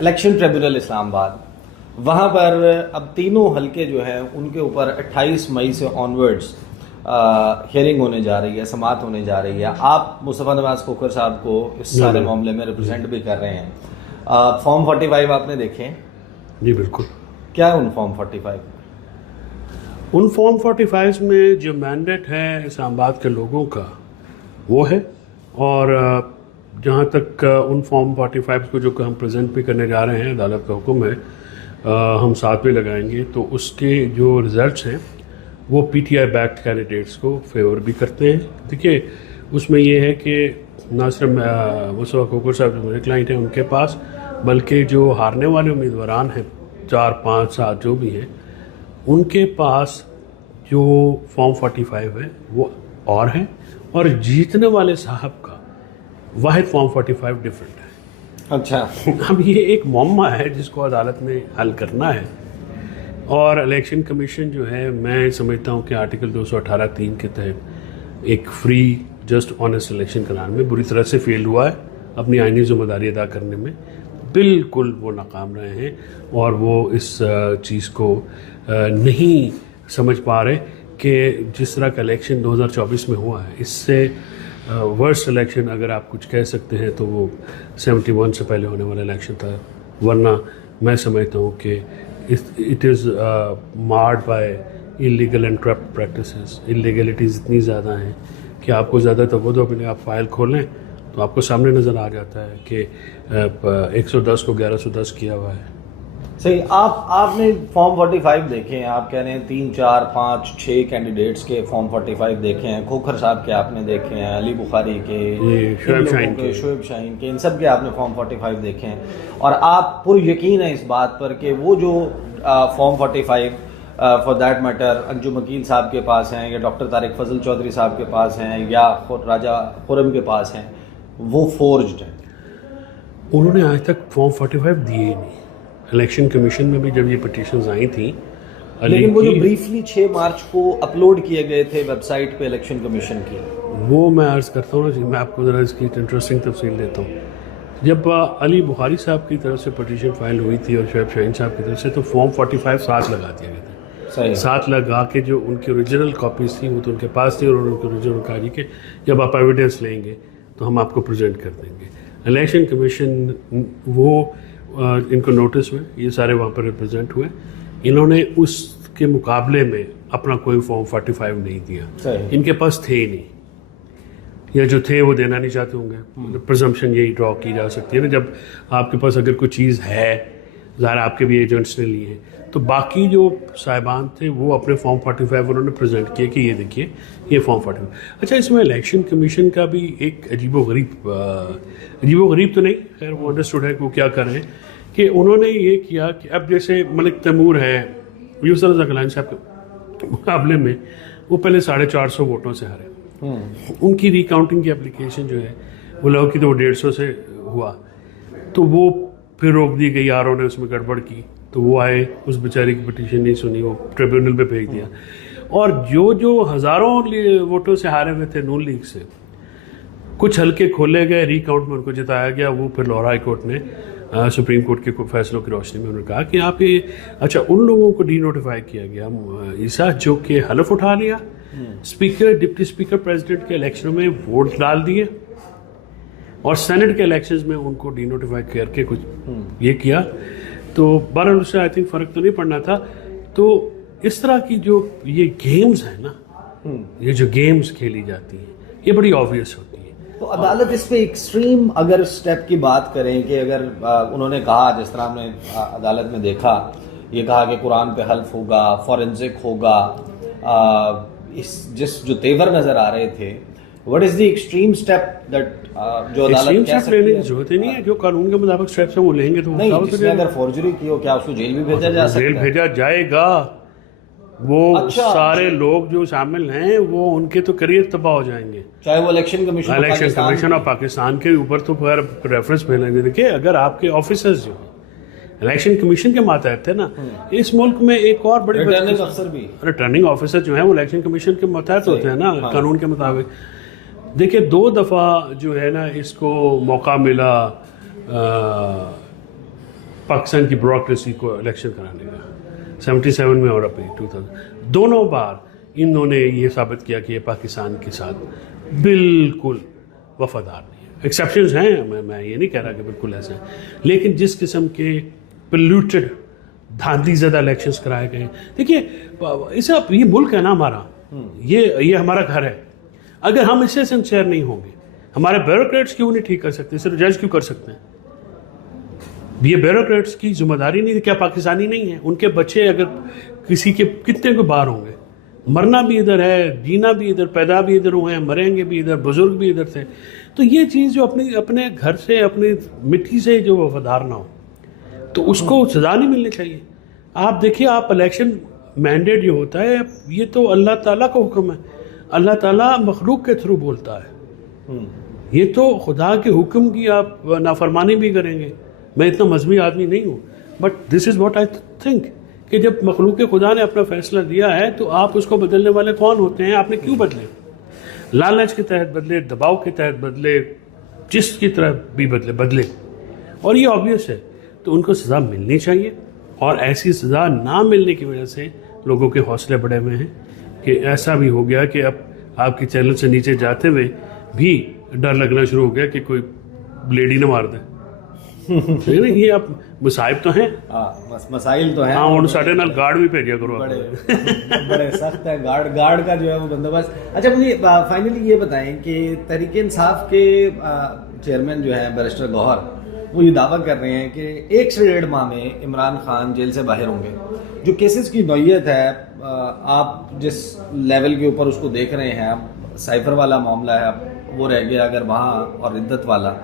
Election tribunal Islamabad, वहाँ पर अब तीनों हलके जो हैं उनके ऊपर 28 मई से ऑनवर्ड्स हियरिंग होने जा रही है, समाअत होने जा रही है। आप मुस्तफ़ा नवाज खोखर साहब को इस सारे मामले में रिप्रेजेंट भी कर रहे हैं। फॉर्म 45 आपने देखे हैं? जी बिल्कुल। क्या है उन फॉर्म 45? उन फॉर्म 45 में जो मैंडेट है इस्लामाबाद के लोगों का वो है, और जहाँ तक उन फॉर्म 45 को जो हम प्रेजेंट भी करने जा रहे हैं, अदालत का हुक्म है, हम साथ भी लगाएंगे, तो उसके जो रिजल्ट्स हैं वो पीटीआई बैक्ड कैंडिडेट्स को फेवर भी करते हैं। देखिए उसमें ये है कि ना सिर्फ मुस्तफ़ा खोखर साहब जो मेरे क्लाइंट हैं उनके पास, बल्कि जो हारने वाले उम्मीदवारान हैं 4, 5, 7 जो भी हैं, उनके पास जो फॉर्म 45 है वो और हैं, और जीतने वाले साहब का वाहिद फॉर्म 45 डिफरेंट है। अच्छा। अब ये एक मुअम्मा है जिसको अदालत में हल करना है, और इलेक्शन कमीशन जो है, मैं समझता हूँ कि आर्टिकल 218(3) के तहत एक फ्री जस्ट ऑनेस्ट इलेक्शन कराने में बुरी तरह से फेल हुआ है, अपनी आइनी जिम्मेदारी अदा करने में बिल्कुल वो नाकाम रहे हैं, और वो इस चीज़ को नहीं समझ पा रहे कि जिस तरह का इलेक्शन 2024 में हुआ है, इससे वर्स्ट इलेक्शन अगर आप कुछ कह सकते हैं तो वो 71 से पहले होने वाला इलेक्शन था। वरना मैं समझता हूँ कि it is marred by illegal and corrupt practices. Illegalities इतनी ज़्यादा हैं कि आपको ज़्यादा तवज्जो भी नहीं, आप फाइल खोलें तो आपको सामने नज़र आ जाता है कि 110 को 1110 किया हुआ है। सही। आपने फॉर्म 45 देखे हैं, आप कह रहे हैं 3, 4, 5, 6 कैंडिडेट्स के फॉर्म 45 देखे हैं, खोखर साहब के आपने देखे हैं, अली बुखारी के, शोएब शाहीन के, इन सब के आपने फॉर्म 45 देखे हैं, और आप पुर यकीन है इस बात पर कि वो जो form 45 for that matter Anjum वकील साहब के पास हैं, या डॉक्टर तारिक फजल चौधरी साहब के पास हैं, या राजा खुरम के पास हैं, वो फोर्ज्ड हैं? उन्होंने आज तक फॉर्म 45 दिए ही नहीं। इलेक्शन कमीशन में भी जब ये पिटीशंस आई थी, लेकिन वो जो ब्रीफली 6 मार्च को अपलोड किए गए थे वेबसाइट पे इलेक्शन कमीशन की, वो मैं अर्ज़ करता हूँ ना जी, मैं आपको ज़रा इसकी इंटरेस्टिंग तफसील देता हूँ। जब अली बुखारी साहब की तरफ से पिटीशन फाइल हुई थी और शोएब शाहीन साहब की तरफ से, तो फॉर्म 45 साथ लगा दिया गया था। सही। साथ लगा के जो उनकी ओरिजिनल कॉपीज़ थी वो तो उनके पास थी, और उनके ओरिजिनल कहा जी कि जब आप एविडेंस लेंगे तो हम आपको प्रेजेंट कर देंगे। इलेक्शन कमीशन वो इनको नोटिस हुए, ये सारे वहाँ पर रिप्रेजेंट हुए, इन्होंने उसके मुकाबले में अपना कोई फॉर्म 45 नहीं दिया। इनके पास थे ही नहीं, या जो थे वो देना नहीं चाहते होंगे। प्रिजम्पशन यही ड्रॉ की जा सकती है ना, जब आपके पास अगर कोई चीज़ है, ज़ाहिर आपके भी एजेंट्स ने लिए हैं, तो बाकी जो साहिबान थे वो अपने फॉर्म 45 उन्होंने प्रेजेंट किए कि ये देखिए ये फॉर्म 45। अच्छा, इसमें इलेक्शन कमीशन का भी एक अजीबोगरीब तो नहीं, खैर वो अंडरस्टूड है कि वो क्या कर रहे हैं, कि उन्होंने ये किया कि अब जैसे मलिक तैमूर है, यूसुफ रज़ा गलानी साहब के मुकाबले में वो पहले 450 वोटों से हारे। उनकी रिकाउंटिंग की एप्लीकेशन जो है वो लोगों की तो 150 से हुआ, तो वो फिर रोक दी गई, आर ओ ने उसमें गड़बड़ की, तो वो आए, उस बेचारी की पिटीशन नहीं सुनी, वो ट्रिब्यूनल पे भेज दिया। और जो हज़ारों वोटों से हारे हुए थे नून लीग से, कुछ हल्के खोले गए, रिकाउंट में उनको जिताया गया। वो फिर लाहौर हाई कोर्ट ने सुप्रीम कोर्ट के फैसलों की रोशनी में उन्होंने कहा कि आप ये, अच्छा, उन लोगों को डी नोटिफाई किया गया ईसा जो कि हलफ उठा लिया, स्पीकर, डिप्टी स्पीकर, प्रेसिडेंट के इलेक्शनों में वोट डाल दिए, और सेनेट के इलेक्शंस में उनको डी नोटिफाई करके कुछ ये किया। तो बहरहाल उससे आई थिंक फ़र्क तो नहीं पड़ना था। तो इस तरह की जो ये गेम्स है ना, ये जो गेम्स खेली जाती हैं, ये बड़ी ऑब्वियस होती है। तो अदालत इस पे एक्सट्रीम अगर स्टेप की बात करें कि अगर उन्होंने कहा, जिस तरह हमने अदालत में देखा, ये कहा कि कुरान पे हल्फ होगा, फॉरेंसिक होगा, जिस जो तेवर नजर आ रहे थे, what is the extreme step that जो अदालत कह सकती है? जरूरत ही नहीं है, जो कानून के मुताबिक स्टेप्स हैं वो लेंगे तो नहीं। जिसने अगर फॉर्जरी की हो, क्या उसको जेल भी भेजा जा सकता है? जेल भेजा जाएगा। वो सारे लोग जो शामिल हैं वो उनके तो करियर तबाह हो जाएंगे, चाहे वो इलेक्शन कमीशन और पाकिस्तान के ऊपर तो फिर रेफरेंस भेजेंगे। देखिए, अगर आपके ऑफिसर्स जो इलेक्शन कमीशन के मातहत थे ना, इस मुल्क में एक और बड़ी रिटर्निंग ऑफिसर जो है वो इलेक्शन कमीशन के मातहत होते हैं ना, कानून के मुताबिक। देखिए, 2 दफ़ा जो है ना इसको मौका मिला पाकिस्तान की ब्यूरोक्रेसी को इलेक्शन कराने का, 77 में और अभी 2000, दोनों बार इन्होंने ये साबित किया कि ये पाकिस्तान के साथ बिल्कुल वफादार नहीं है। एक्सेप्शंस हैं, मैं ये नहीं कह रहा कि बिल्कुल ऐसे हैं, लेकिन जिस किस्म के पोल्यूटेड धांधली ज़्यादा इलेक्शंस कराए गए, देखिए इसे ये मुल्क है ना हमारा, ये हमारा घर है। अगर हम इससे सिंसियर नहीं होंगे, हमारे ब्यूरोक्रेट्स क्यों नहीं ठीक कर सकते, सिर्फ जज क्यों कर सकते हैं? ये ब्यूरोक्रेट्स की जिम्मेदारी नहीं, क्या पाकिस्तानी नहीं है? उनके बच्चे अगर किसी के कितने को बाहर होंगे, मरना भी इधर है, जीना भी इधर, पैदा भी इधर हुए हैं, मरेंगे भी इधर, बुजुर्ग भी इधर थे। तो ये चीज़ जो अपने घर से, अपनी मिट्टी से जो वफादार ना हो, तो उसको सजा नहीं मिलनी चाहिए। आप देखिए, आप इलेक्शन मैंडेट जो होता है, ये तो अल्लाह ताला का हुक्म है, अल्लाह ताला मखलूक के थ्रू बोलता है। ये तो खुदा के हुक्म की आप नाफरमानी भी करेंगे। मैं इतना मजहबी आदमी नहीं हूँ, but this is what I think कि जब मखलूक खुदा ने अपना फैसला दिया है तो आप उसको बदलने वाले कौन होते हैं? आपने क्यों बदले? लालच के तहत बदले, दबाव के तहत बदले, जिसकी तरह भी बदले, और ये ऑब्वियस है। तो उनको सज़ा मिलनी चाहिए, और ऐसी सज़ा ना मिलने की वजह से लोगों के हौसले बढ़े हुए हैं कि ऐसा भी हो गया कि अब आपके चैनल से नीचे जाते हुए भी डर लगना शुरू हो गया कि कोई ब्लेड ही ना मार दे। ये आप मसाइब तो हैं, मसाइल तो हैं। हाँ, और साढ़े नाल गार्ड भी भेजा करो। बड़े सख्त है गार्ड का जो है वो बंदोबस्त। अच्छा, मुझे फाइनली ये बताएं कि तहरीक इंसाफ के चेयरमैन जो है बैरिस्टर गौहर, वो ये दावा कर रहे हैं कि 1 से 1.5 माह में इमरान खान जेल से बाहर होंगे। जो केसेस की नौयत है, आप जिस लेवल के ऊपर उसको देख रहे हैं, आप साइफर वाला मामला है वो रह गया, अगर वहाँ और इद्दत वाला,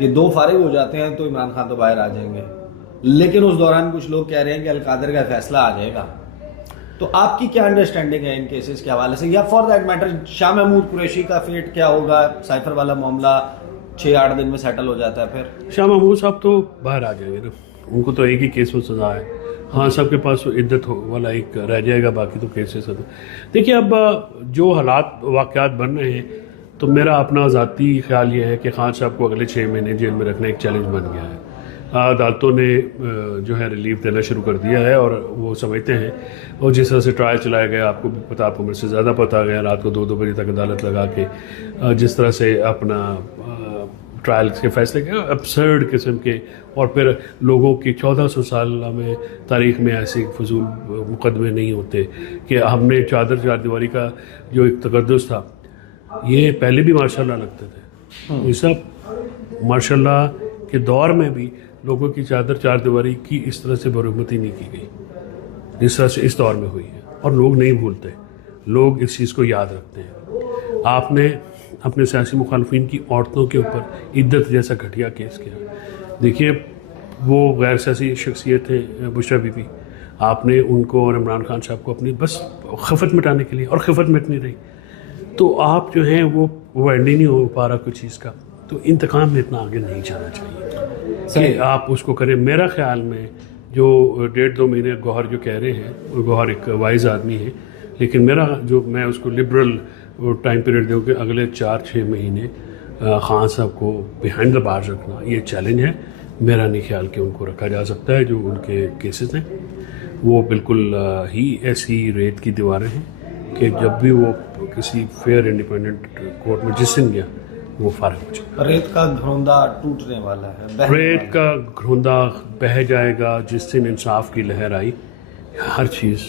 ये 2 फारिग हो जाते हैं तो इमरान खान तो बाहर आ जाएंगे। लेकिन उस दौरान कुछ लोग कह रहे हैं कि अलकादर का फैसला आ जाएगा। तो आपकी क्या अंडरस्टैंडिंग है इन केसेस के हवाले से, या for that matter Shah Mahmood Qureshi का फेट क्या होगा? साइफर वाला मामला 6-8 दिन में सेटल हो जाता है, फिर शाह महमूद साहब तो बाहर आ जाएंगे ना, उनको तो एक ही केस में सजा है। हाँ, सबके पास इद्दत वाला एक रह जाएगा, बाकी तो केसेस है। देखिए, अब जो हालात वाक़यात बन रहे हैं, तो मेरा अपना ज़ाती ख्याल ये है कि खान साहब को अगले 6 महीने जेल में रखना एक चैलेंज बन गया है। अदालतों ने जो है रिलीफ देना शुरू कर दिया है, और वो समझते हैं, और जिस तरह से ट्रायल चलाया गया, आपको भी पता, आपको मेरे से ज़्यादा पता गया, रात को 2-2 बजे तक अदालत लगा के जिस तरह से अपना ट्रायल के फैसले के अब्सर्ड किस्म के, और फिर लोगों की 1400 साल में तारीख में ऐसे फजूल मुकदमे नहीं होते कि हमने चार दीवारी का जो एक तकद्दुस था, ये पहले भी माशाल्लाह लगते थे। ये सब माशाल्लाह के दौर में भी लोगों की चार दीवारी की इस तरह से बरहमती नहीं की गई जिस तरह से इस दौर में हुई है, और लोग नहीं भूलते, लोग इस चीज़ को याद रखते हैं। आपने अपने सियासी मुखालफिन की औरतों के ऊपर इद्दत जैसा घटिया केस किया। देखिए, वो गैर सियासी शख्सियत थे बुशरा बीबी, आपने उनको और इमरान खान साहब को अपनी बस खफत मिटाने के लिए, और खफत मिट नहीं रही, तो आप जो हैं वो एंड ही नहीं हो पा रहा कुछ चीज़ का। तो इंतकाम में इतना आगे नहीं जाना चाहिए कि आप उसको करें। मेरा ख्याल में जो 1.5-2 महीने गौहर जो कह रहे हैं, वो गौहर एक वाइज आदमी है, लेकिन मेरा जो मैं उसको लिबरल टाइम पीरियड दूँ कि अगले 4-6 महीने खान साहब को बिहाइंड द बार्स रखना, ये चैलेंज है। मेरा नहीं ख्याल कि उनको रखा जा सकता है। जो उनके केसेस हैं वो बिल्कुल ही ऐसी रेत की दीवारें हैं कि जब भी वो किसी फेयर इंडिपेंडेंट कोर्ट में जिस दिन गया वो फारिग हो जाएगा। रेत का घरोंदा टूटने वाला है, रेत का घरोंदा बह जाएगा जिस दिन इंसाफ की लहर आई, हर चीज़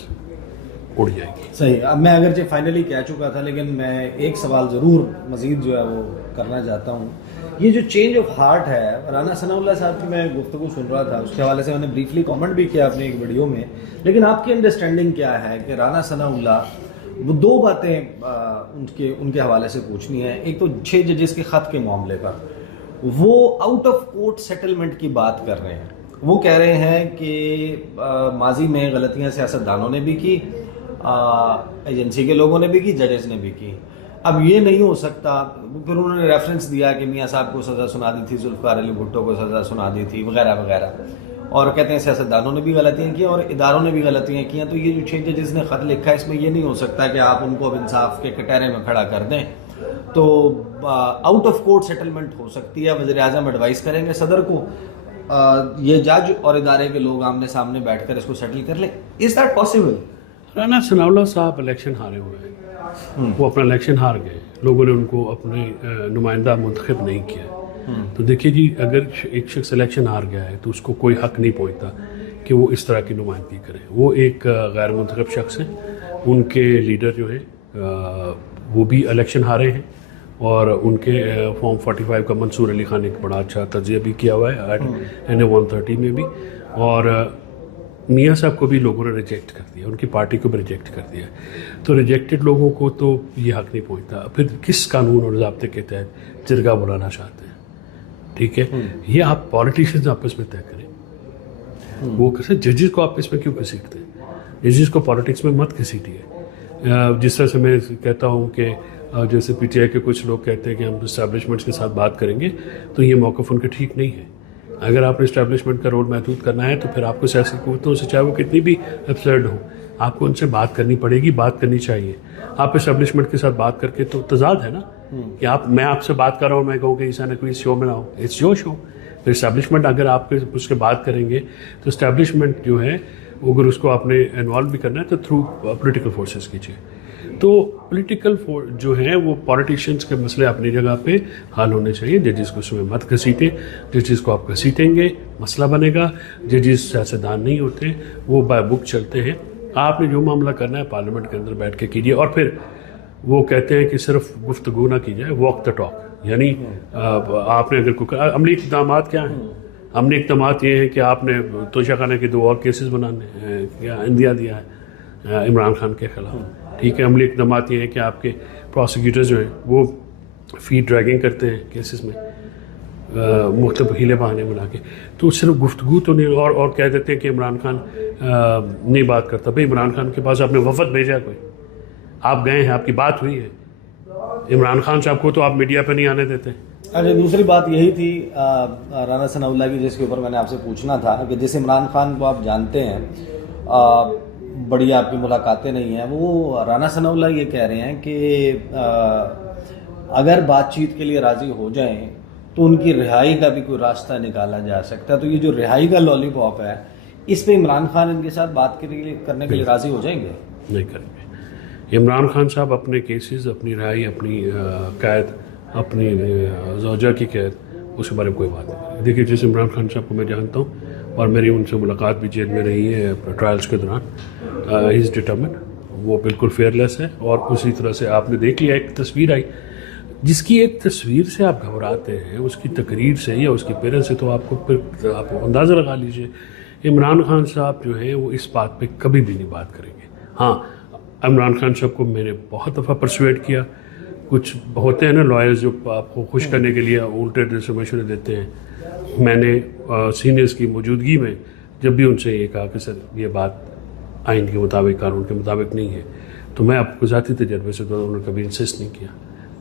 उड़ जाएगी। सही। अब मैं अगर फाइनली कह चुका था, लेकिन मैं एक सवाल ज़रूर मज़ीद जो है वो करना चाहता हूँ। ये जो चेंज ऑफ हार्ट है, राना सनाउल्लाह साहब की मैं गुफ्तगू सुन रहा था, उसके हवाले से मैंने ब्रीफली कमेंट भी किया अपने एक वीडियो में, लेकिन आपकी अंडरस्टैंडिंग क्या है कि राना सनाउल्लाह, वो 2 बातें उनके हवाले से पूछनी है। एक तो 6 जजेस के ख़त के मामले पर वो आउट ऑफ कोर्ट सेटलमेंट की बात कर रहे हैं। वो कह रहे हैं कि माजी में गलतियां सियासतदानों ने भी की, एजेंसी के लोगों ने भी की, जजेस ने भी की। अब ये नहीं हो सकता। फिर उन्होंने रेफरेंस दिया कि मियाँ साहब को सज़ा सुना दी थी, जुल्फ़िकार अली भुट्टो को सज़ा सुना दी थी, वगैरह वगैरह, और कहते हैं सियासतदानों ने भी गलतियाँ की और इदारों ने भी गलतियाँ की हैं। तो ये जो 6 जजेस ने ख़त लिखा है, इसमें ये नहीं हो सकता कि आप उनको अब इंसाफ के कटहरे में खड़ा कर दें। तो आउट ऑफ कोर्ट सेटलमेंट हो सकती है। वज़ीर आज़म एडवाइस करेंगे सदर को, ये जज और इदारे के लोग आमने सामने बैठकर इसको सेटल कर ले? Is that possible? Rana Sanaullah साहब इलेक्शन हारे हुए हैं, वो अपना इलेक्शन हार गए, लोगों ने उनको अपने नुमाइंदा मुंतखब नहीं किया। तो देखिए जी, अगर एक शख्स इलेक्शन हार गया है तो उसको कोई हक नहीं पहुंचता कि वो इस तरह की नुमाइंदगी करे। वो एक गैर मुंतखब शख्स है, उनके लीडर जो है वो भी इलेक्शन हारे हैं और उनके फॉर्म 45 का मंसूर अली खान ने एक बड़ा अच्छा तजिया भी किया हुआ है NA 130 में भी, और मियाँ साहब को भी लोगों ने रिजेक्ट कर दिया, उनकी पार्टी को भी रिजेक्ट कर दिया। तो रिजेक्टेड लोगों को तो ये हक नहीं पहुंचता, फिर किस कानून और ज़ाब्ते के तहत जिरगा बुलाना चाहते हैं? ठीक है, ये आप पॉलिटिशियंस आपस में तय करें। वो कैसे जजेस को आपस में क्यों घसीटते हैं? जजेस को पॉलिटिक्स में मत घसीटिए। जिस तरह से मैं कहता हूँ कि जैसे PTI के कुछ लोग कहते हैं कि हम इस्टेब्लिशमेंट्स के साथ बात करेंगे, तो ये मौक़िफ़ उनके ठीक नहीं है। अगर आपने इस्टेब्लिशमेंट का रोल महदूद करना है तो फिर आपको सियासी कुव्वतों से, चाहे वो कितनी भी एब्सर्ड हो, आपको उनसे बात करनी पड़ेगी, बात करनी चाहिए। आप इस्टेब्लिशमेंट के साथ बात करके तो तजाद है ना कि मैं आपसे बात कर रहा हूँ, मैं कहूँ कि ईसा ने कोई शो में लाओ, इट्स योर शो। फिर इस्टेब्लिशमेंट अगर आपके उसके बात करेंगे तो इस्टेब्लिशमेंट जो है अगर उसको आपने इन्वॉल्व भी करना है तो थ्रू पॉलिटिकल फोर्सेस कीजिए। तो पॉलिटिकल जो है वो पॉलिटिशियंस के मसले अपनी जगह पे हल होने चाहिए। जजेस को उसमें मत घसीटें, जजेस को आप घसीटेंगे मसला बनेगा। जजेस सियासतदान नहीं होते, वो बाय बुक चलते हैं। आपने जो मामला करना है पार्लियामेंट के अंदर बैठ के कीजिए। और फिर वो कहते हैं कि सिर्फ गुफ्तगू ना की जाए, वॉक द टॉक, यानी आपने अगर कोई अमली इक़दाम क्या हैं? अमली इक़दाम ये हैं कि आपने तोशा खाने के 2 और केसेस बनाने या इंदिया दिया है इमरान खान के खिलाफ। ठीक है, अमली इक़दाम ये हैं कि आपके प्रोसिक्यूटर्स जो हैं वो फी ड्रैगिंग करते हैं केसेस में, मुख्तलिफ हीले बहाने बना के। तो सिर्फ गुफ्तगू तो नहीं, और कह देते हैं कि इमरान खान नहीं बात करता। भाई इमरान खान के पास आपने वफद भेजा, कोई आप गए हैं, आपकी बात हुई है, इमरान खान साहब को तो आप मीडिया पे नहीं आने देते। अच्छा, दूसरी बात यही थी राना सनाउल्लाह की, जिसके ऊपर मैंने आपसे पूछना था कि जैसे इमरान खान को आप जानते हैं, बड़ी आपकी मुलाकातें नहीं हैं, वो राना सनाउल्लाह ये कह रहे हैं कि अगर बातचीत के लिए राज़ी हो जाएं तो उनकी रिहाई का भी कोई रास्ता निकाला जा सकता है। तो ये जो रिहाई का लॉलीपॉप है, इस पे इमरान खान इनके साथ बात करने के लिए राज़ी हो जाएंगे? नहीं करेंगे। इमरान खान साहब अपने केसेस, अपनी रिहाई, अपनी कैद, अपनी ज़ौजा की कैद, उसके बारे में कोई बात नहीं। देखिए, जैसे इमरान खान साहब को मैं जानता हूँ और मेरी उनसे मुलाकात भी जेल में रही है ट्रायल्स के दौरान, ही इज़ डिटर्मिन्ड, वो बिल्कुल फेयरलेस है। और उसी तरह से आपने देख लिया, एक तस्वीर आई, जिसकी एक तस्वीर से आप घबराते हैं, उसकी तकरीर से या उसकी पेरेंट्स से, तो आपको फिर आप अंदाज़ा लगा लीजिए इमरान खान साहब जो हैं वो इस बात पे कभी भी नहीं बात करेंगे। हाँ, इमरान खान साहब को मैंने बहुत दफ़ा परसुएट किया। कुछ होते हैं ना लॉयर्स जो आपको खुश करने के लिए उल्टे से मशवरे देते हैं। मैंने सीनियर्स की मौजूदगी में जब भी उनसे ये कहा कि सर ये बात आइन के मुताबिक, कानून के मुताबिक नहीं है, तो मैं आपको ज़ाती तजर्बे से तो उन्होंने कभी इंसिस्ट नहीं किया,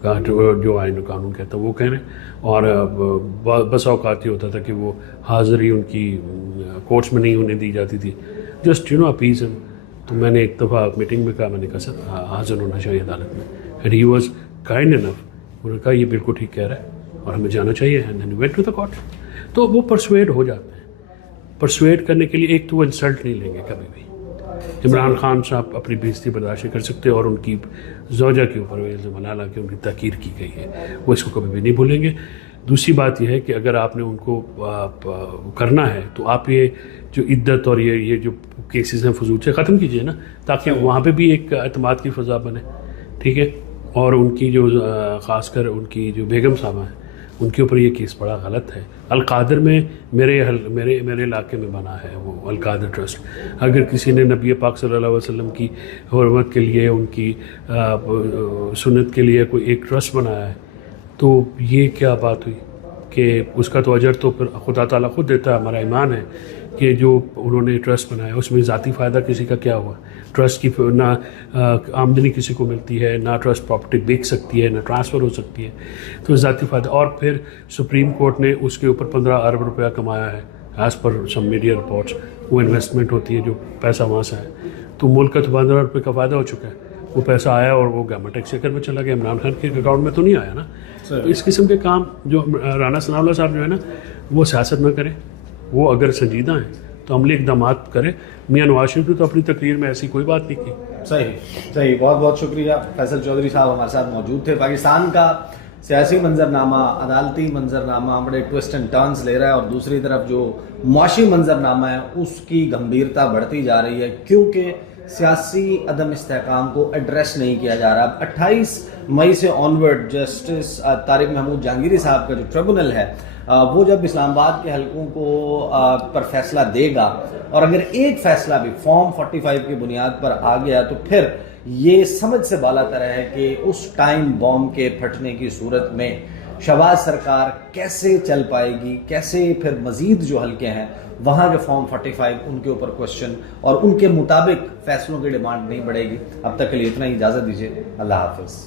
कहा जो आइन और कानून कहता वो कह रहे हैं। और बस औकात ये होता था कि वो हाज़िरी उनकी कोर्ट्स में नहीं होने दी जाती थी, जस्ट अपीज़ हिम। तो मैंने एक दफ़ा मीटिंग में कहा, मैंने कहा सर हाज़िर होना चाहिए अदालत में, and he was kind enough, उन्होंने कहा ये बिल्कुल ठीक कह रहा है और हमें जाना चाहिए, and then went to the court. तो वो परसुएड हो जाते हैं। परसुएड करने के लिए एक तो वो इंसल्ट नहीं लेंगे कभी भी। इमरान खान साहब अपनी बेइज्जती बर्दाश्त कर सकते हैं और उनकी ज़ौजा के ऊपर इल्ज़ाम लगा के उनकी तकीर की गई है, वो इसको कभी भी नहीं भूलेंगे। दूसरी बात यह है कि अगर आपने उनको करना है तो आप ये जो इद्दत और ये जो केसेस हैं फजूल से ख़त्म कीजिए ना, ताकि वहाँ पे भी एक एतमाद की फ़ज़ा बने। ठीक है, और उनकी जो ख़ासकर उनकी जो बेगम साहबा हैं, उनके ऊपर ये केस बड़ा गलत है। अलकादर में मेरे इलाके में बना है वो अलकादर ट्रस्ट। अगर किसी ने नबी पाक सल्लल्लाहु अलैहि वसल्लम की हुर्मत के लिए, उनकी सुन्नत के लिए कोई एक ट्रस्ट बनाया है, तो ये क्या बात हुई कि उसका तो अजर तो फिर खुदा ताला खुद देता है। हमारा ईमान है कि जो उन्होंने ट्रस्ट बनाया उसमें ज़ाती फ़ायदा किसी का क्या हुआ। ट्रस्ट की ना आमदनी किसी को मिलती है, ना ट्रस्ट प्रॉपर्टी बेच सकती है, ना ट्रांसफ़र हो सकती है, तो ज़ाती फ़ायदा। और फिर सुप्रीम कोर्ट ने उसके ऊपर 15 अरब रुपया कमाया है एज़ पर सम मीडिया रिपोर्ट्स। वो इन्वेस्टमेंट होती है जो पैसा वहाँ से है, तो मुल्क का तो 15 रुपये का फ़ायदा हो चुका है। वो पैसा आया और वो गवर्नमेंट एक्सचेकर में चला गया, इमरान खान के अकाउंट में तो नहीं आया ना। तो इस किस्म के काम जो राना सनाउल्लाह साहब जो है ना, वो सियासत में करें, वो अगर संजीदा हैं तो अमली इकदाम करें। मियां नवाज शरीफ ने तो अपनी तकरीर में ऐसी कोई बात नहीं की। सही, बहुत बहुत शुक्रिया। फैसल चौधरी साहब हमारे साथ मौजूद थे। पाकिस्तान का सियासी मंजरनामा, अदालती मंजरनामा बड़े ट्विस्ट एंड टर्न्स ले रहा है और दूसरी तरफ जो मुआशी मंजरनामा है उसकी गंभीरता बढ़ती जा रही है क्योंकि सियासी अदम इस्तेहकाम को एड्रेस नहीं किया जा रहा। 28 मई से ऑनवर्ड जस्टिस तारिक महमूद जहांगीरी साहब का जो ट्रिब्यूनल है वो जब इस्लामाबाद के हलकों को पर फैसला देगा और अगर एक फैसला भी फॉर्म 45 की बुनियाद पर आ गया तो फिर ये समझ से बालातर है कि उस टाइम बॉम्ब के फटने की सूरत में शहबाज सरकार कैसे चल पाएगी, कैसे फिर मजीद जो हलके हैं वहाँ के फॉर्म 45 उनके ऊपर क्वेश्चन और उनके मुताबिक फैसलों की डिमांड नहीं बढ़ेगी। अब तक के लिए इतना ही, इजाज़त दीजिए। अल्लाह हाफिज़।